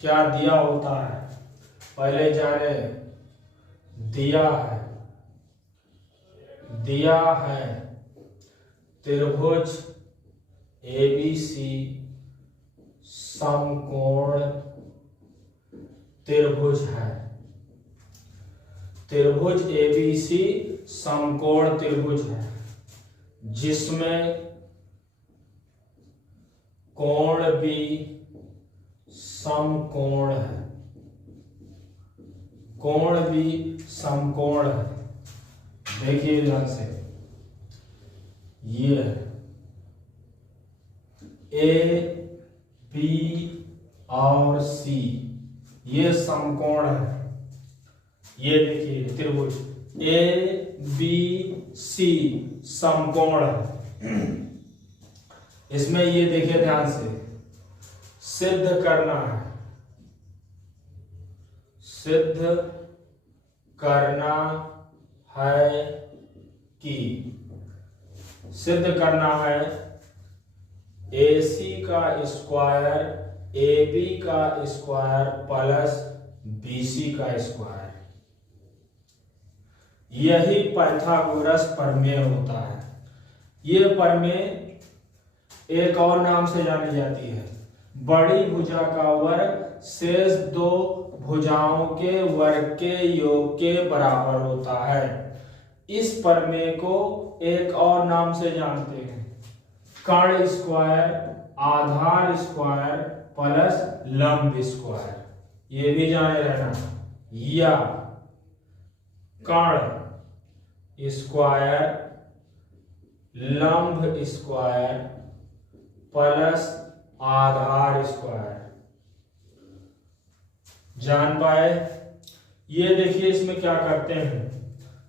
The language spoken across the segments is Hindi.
क्या दिया होता है, पहले जाने। दिया है त्रिभुज एबीसी समकोण त्रिभुज है। त्रिभुज एबीसी समकोण त्रिभुज है जिसमें कोण भी समकोण है। कोण भी समकोण है। देखिए ध्यान से, ये ए बी और सी ये समकोण है। ये देखिए त्रिभुज ए बी सी समकोण है। इसमें ये देखिए ध्यान से, सिद्ध करना है। सिद्ध करना है कि सिद्ध करना है AC का स्क्वायर AB का स्क्वायर प्लस BC का स्क्वायर। यही पाइथागोरस प्रमेय होता है। यह प्रमेय एक और नाम से जानी जाती है, बड़ी भुजा का वर्ग शेष दो भुजाओं के वर्ग के योग के बराबर होता है। इस प्रमेय को एक और नाम से जानते हैं, कर्ण स्क्वायर आधार स्क्वायर प्लस लंब स्क्वायर। ये भी जाने रहना, या कर्ण स्क्वायर लंब स्क्वायर प्लस आधार स्क्वायर। जान पाए? ये देखिए इसमें क्या करते हैं।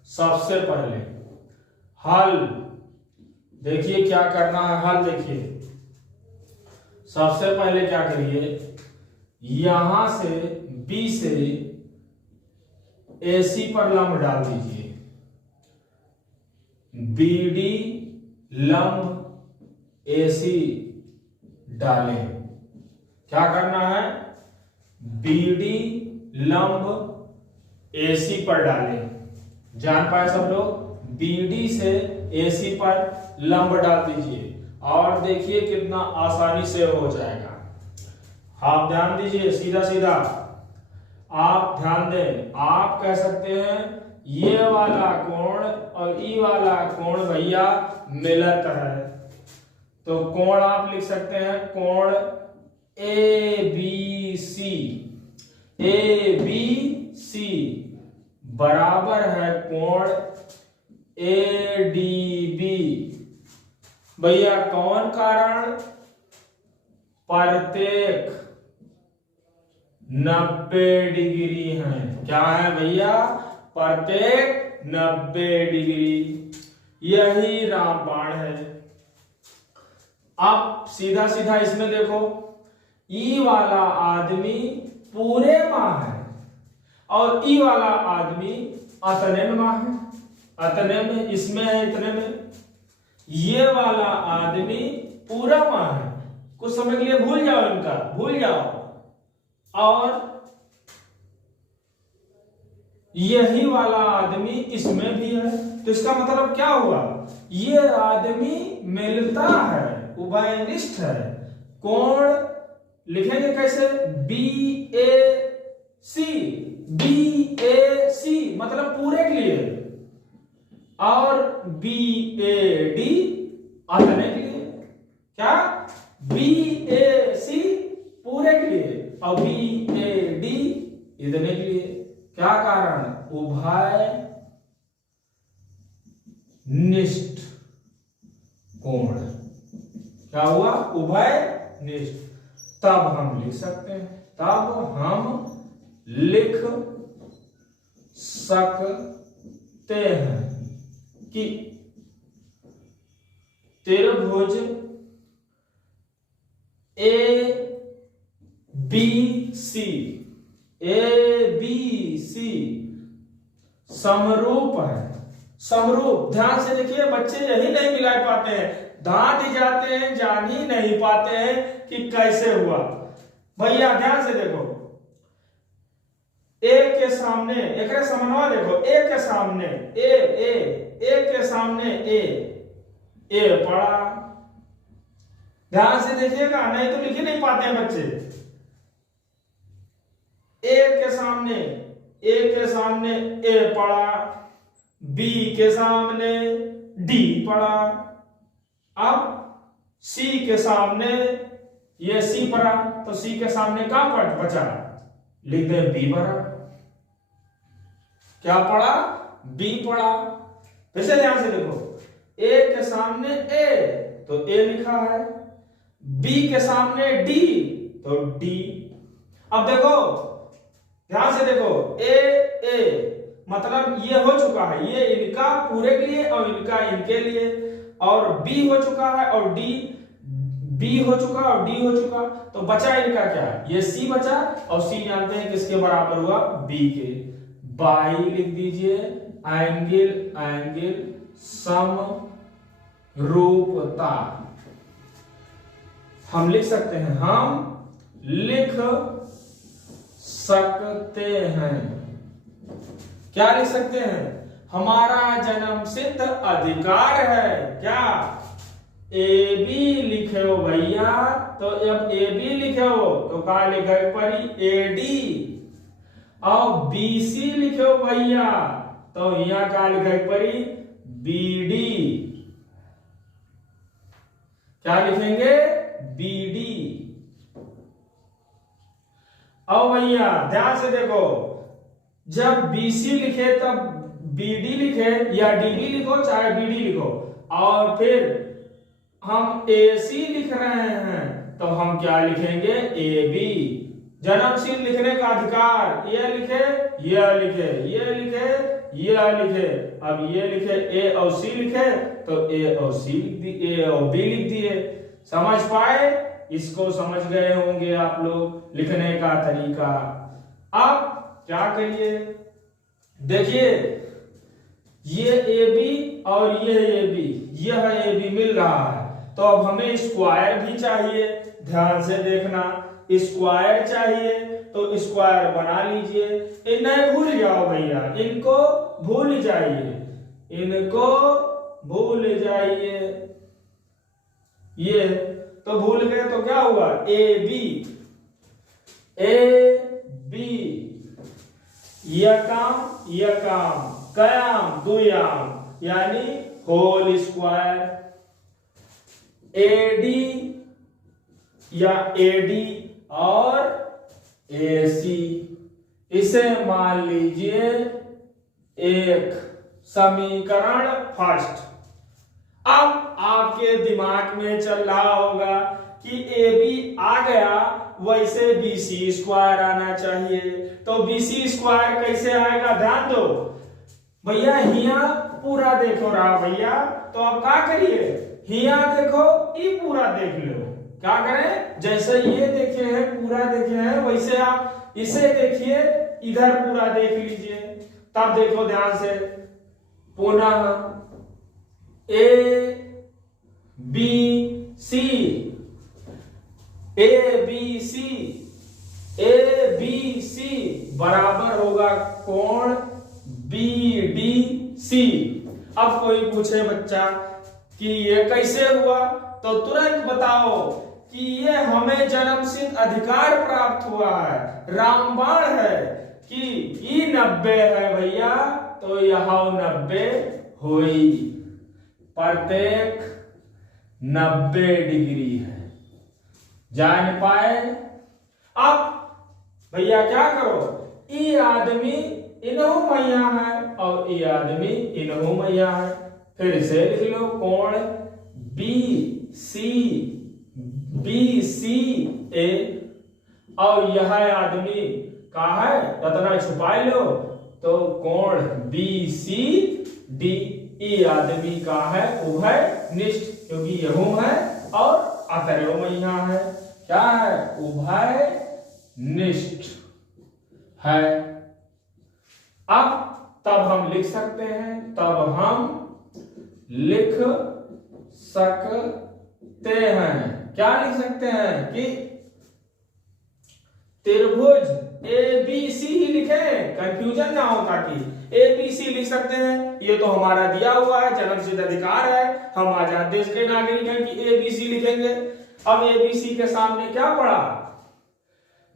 सबसे पहले हल, देखिए क्या करना है। हल देखिए, सबसे पहले क्या करिए, यहां से B से AC पर लंब डाल दीजिए। BD लंब AC डालें। क्या करना है, BD लंब AC पर डालें। जान पाए सब लोग? BD से AC पर लंब डाल दीजिए और देखिए कितना आसानी से हो जाएगा। आप ध्यान दीजिए, सीधा सीधा आप ध्यान दें। आप कह सकते हैं ये वाला कोण और ई वाला कोण भैया मिलत है, तो कोण आप लिख सकते हैं कोण ABC। ABC बराबर है कोण ADB। भैया कौन कारण? प्रत्येक 90 डिग्री है। क्या है भैया? प्रत्येक 90 डिग्री। यही रामबाण है। अब सीधा सीधा इसमें देखो, ई वाला आदमी पूरे माह है और ई वाला आदमी अतने में माह है। अतने में इसमें है, इतने में। ये वाला आदमी पूरा माह है। कुछ समय के लिए भूल जाओ, इनका भूल जाओ। और यही वाला आदमी इसमें भी है, तो इसका मतलब क्या हुआ? ये आदमी मिलता है, उभयनिष्ठ है। कोण लिखेंगे कैसे? BAC। BAC मतलब पूरे के लिए, और BAD अतने के लिए। क्या? BAC पूरे के लिए और BAD इतने के लिए। क्या कारण? उभय निष्ठ कोण। क्या हुआ? उभय निष्ठ। तब हम लिख सकते हैं, तब हम लिख सकते हैं कि त्रिभुज ABC समरूप है। समरूप, ध्यान से देखिए, बच्चे यही नहीं मिला पाते हैं, दांत ही जाते हैं, जान ही नहीं पाते हैं कि कैसे हुआ। भैया ध्यान से देखो, ए के सामने एक समन्वय देखो, ए के सामने ए के सामने ए पड़ा। ध्यान से देखिएगा, नहीं तो लिख ही नहीं पाते हैं बच्चे। ए के सामने ए पड़ा, बी के सामने डी पड़ा, अब सी के सामने ये सी पड़ा, तो सी के सामने क्या बचा, लिख दे बी पड़ा। क्या पड़ा, बी पड़ा। फिर से ध्यान से देखो, ए के सामने ए तो ए लिखा है, बी के सामने डी तो डी। अब देखो ध्यान से देखो, ए मतलब ये हो चुका है, ये इनका पूरे के लिए और इनका इनके लिए, और बी हो चुका है और डी, बी हो चुका और डी हो चुका, तो बचा इनका क्या, ये सी बचा, और सी जानते हैं किसके बराबर हुआ, बी के। बाई लिख दीजिए, एंगल समरूपता। हम लिख सकते हैं, क्या लिख सकते हैं, हमारा जन्म सिद्ध अधिकार है क्या, ए बी लिखे हो भैया, तो अब ए बी लिखे हो तो क्या लिखे परी, ए डी, और बी सी लिखे हो भैया, तो यहां क्या लिखे परी, बी डी। क्या लिखेंगे, बी डी। अब भैया ध्यान से देखो, जब BC लिखे तब BD लिखे या DB लिखो चाहे BD लिखो, और फिर हम AC लिख रहे हैं तो हम क्या लिखेंगे, AB। जन्मसिद्ध लिखने का अधिकार, ये लिखे, ये लिखे, ये लिखे, ये लिखे, अब ये लिखे A और C लिखे तो A और C लिख दिए, A और B लिख दिए। समझ पाए, इसको समझ गए होंगे आप लोग लिखने का तरीका। अब क्या करिए, देखिए ये AB और ये AB, यह AB मिल रहा है, तो अब हमें स्क्वायर भी चाहिए। ध्यान से देखना, स्क्वायर चाहिए तो स्क्वायर बना लीजिए। इन्हें भूल जाओ भैया, इनको भूल जाइए, इनको भूल जाइए, ये तो भूल गए तो क्या हुआ, AB यकाम कयाम दुयाम, यानी होल स्क्वायर। AD या AD और AC, इसे मान लीजिए एक समीकरण फर्स्ट। अब आपके दिमाग में चल रहा होगा कि AB आ गया, वैसे BC स्क्वायर आना चाहिए, तो BC स्क्वायर कैसे आएगा, ध्यान दो भैया, हिया पूरा देखो रहा भैया, तो आप क्या करिए, हिया देखो, ये पूरा देख लो। क्या करें, जैसे ये देखे हैं पूरा देखे हैं, वैसे आप इसे देखिए, इधर पूरा देख लीजिए। तब देखो ध्यान से, पुनः ABC बराबर होगा कोण BDC। अब कोई पूछे बच्चा कि ये कैसे हुआ, तो तुरंत बताओ कि ये हमें जन्मसिद्ध अधिकार प्राप्त हुआ है, रामबाण है कि ई 90 है भैया, तो यह 90 हुई, प्रत्येक 90 डिग्री है। जान पाए। अब भैया क्या करो, ई आदमी इन्हों मैया है और ये आदमी इन्हों मैया है, फिर से लिख लो, कोण BCA, और यह आदमी का है, रतना छुपाए लो, तो कोण BCD, ये आदमी का है उभय निष्ठ, क्योंकि यहू है और अतर्यो मैया है, क्या है, उभय निष्ठ है। अब तब हम लिख सकते हैं, क्या लिख सकते हैं कि त्रिभुज ABC ही लिखे, कंफ्यूजन ना हो, ताकि ABC लिख सकते हैं। ये तो हमारा दिया हुआ है, जन्मसिद्ध अधिकार है, हम आजाद देश के नागरिक हैं कि ABC लिखेंगे। अब ABC के सामने क्या पड़ा,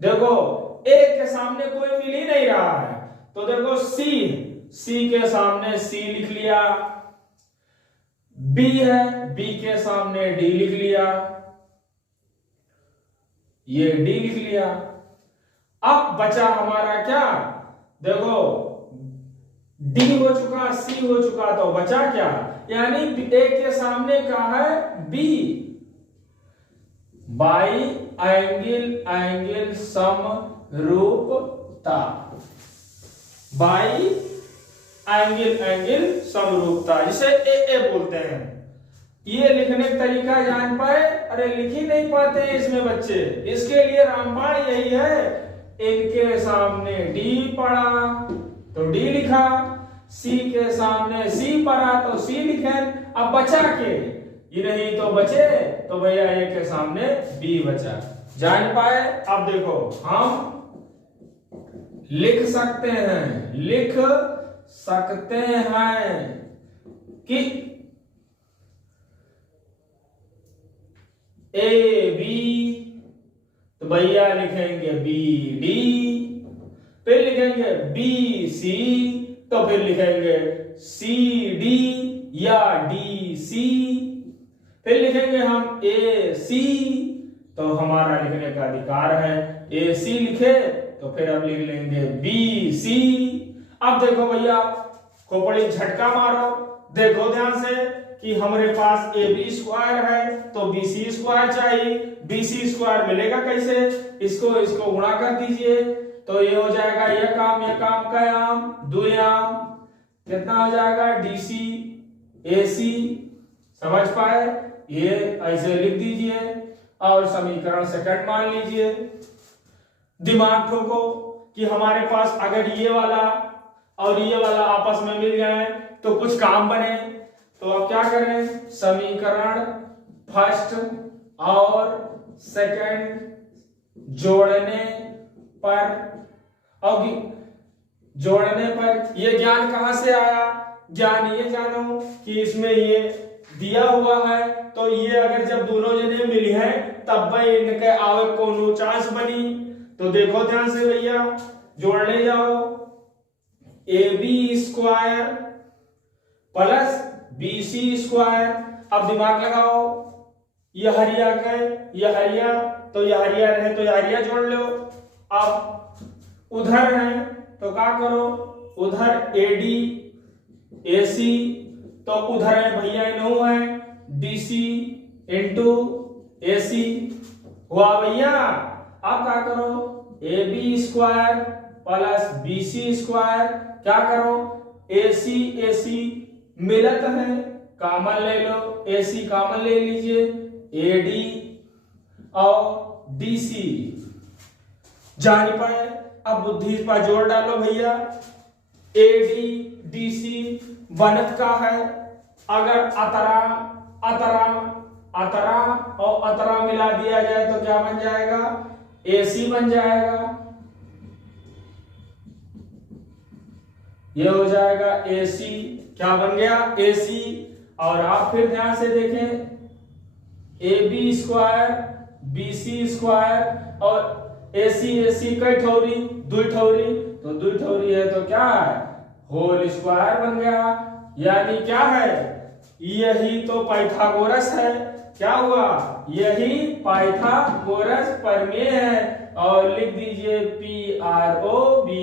देखो A के सामने कोई मिल ही नहीं रहा है, तो देखो C के सामने C लिख लिया, B है, B के सामने D लिख लिया, ये D लिख लिया। अब बचा हमारा क्या, देखो D हो चुका, C हो चुका, तो बचा क्या, यानी A के सामने क्या है, B। बाई एंगल समरूपता, बाई एंगल समरूपता, जिसे AA बोलते हैं। ये लिखने का तरीका जान पाए, अरे लिख ही नहीं पाते हैं इसमें बच्चे, इसके लिए रामबाण यही है, इनके सामने D पड़ा तो D लिखा, C के सामने C पड़ा तो C लिखे। अब बचा के ये नहीं तो बचे, तो भैया A के सामने B बचा, जान पाए। अब देखो हम लिख सकते हैं कि AB, तो भैया लिखेंगे BD, फिर लिखेंगे BC, तो फिर लिखेंगे CD या DC, फिर लिखेंगे हम AC, तो हमारा लिखने का अधिकार है, AC लिखे तो फिर अब लिख लेंगे BC। अब देखो भैया खोपड़ी झटका मारो, देखो ध्यान से कि हमारे पास AB स्क्वायर है तो BC स्क्वायर चाहिए, BC स्क्वायर मिलेगा कैसे, इसको गुणा कर दीजिए, तो ये हो जाएगा ये काम का आम, दो आम, कितना हो जाएगा DC AC, समझ पाए, ये ऐसे लिख दीजिए और समीकरण सेकंड मान लीजिए। दिमाग ठोको कि हमारे पास अगर ये वाला और ये वाला आपस में मिल जाए तो कुछ काम बने, तो अब क्या करें, समीकरण फर्स्ट और सेकंड जोड़ने पर ये ज्ञान कहां से आया, ज्ञान ये जानो कि इसमें ये दिया हुआ है, तो ये अगर जब दोनों जने मिली है तब भाई इनके आवे कोनो चांस बनी, तो देखो ध्यान से भैया जोड़ने जाओ, AB square plus BC square. अब दिमाग लगाओ, यह हरिया तो यह हरिया रहे तो यह हरिया जोड़ लो। अब उधर है तो क्या करो, उधर AD AC, तो उधर है भैया इनहु है DC इंटू AC हुआ भैया। अब क्या करो, AB square plus BC square, क्या करो AC मिलत है, कॉमन ले लो, AC कॉमन ले लीजिए, AD और DC जान पाए। अब बुद्धि पर जोर डालो भैया, AD DC बनत का है, अगर अतरा और अतरा मिला दिया जाए तो क्या बन जाएगा, AC बन जाएगा, ये हो जाएगा AC, क्या बन गया AC। और आप फिर ध्यान से देखें, AB स्क्वायर BC स्क्वायर और AC कई ठौरी, दुई ठौरी, तो दुई ठौरी है तो क्या है, होल स्क्वायर बन गया, यानी क्या है, यही तो पाइथागोरस है, क्या हुआ, यही पाइथागोरस प्रमेय है, और लिख दीजिए PROBED।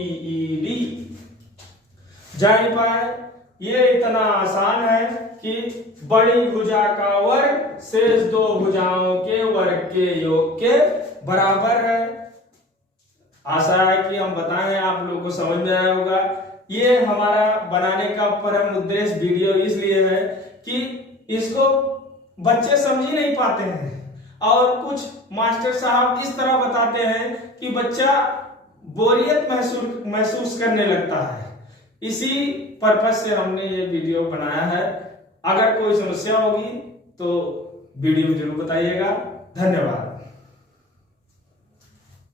जान पाए, ये इतना आसान है कि बड़ी भुजा का वर्ग शेष दो भुजाओं के वर्ग के योग के बराबर है। आशा है कि हम बताएं आप लोगों को समझ में आया होगा। ये हमारा बनाने का परम उद्देश्य वीडियो इसलिए है कि इसको बच्चे समझ ही नहीं पाते हैं, और कुछ मास्टर साहब इस तरह बताते हैं कि बच्चा बोरियत महसूस करने लगता है। इसी पर्पस से हमने ये वीडियो बनाया है। अगर कोई समस्या होगी तो वीडियो जरूर बताइएगा। धन्यवाद।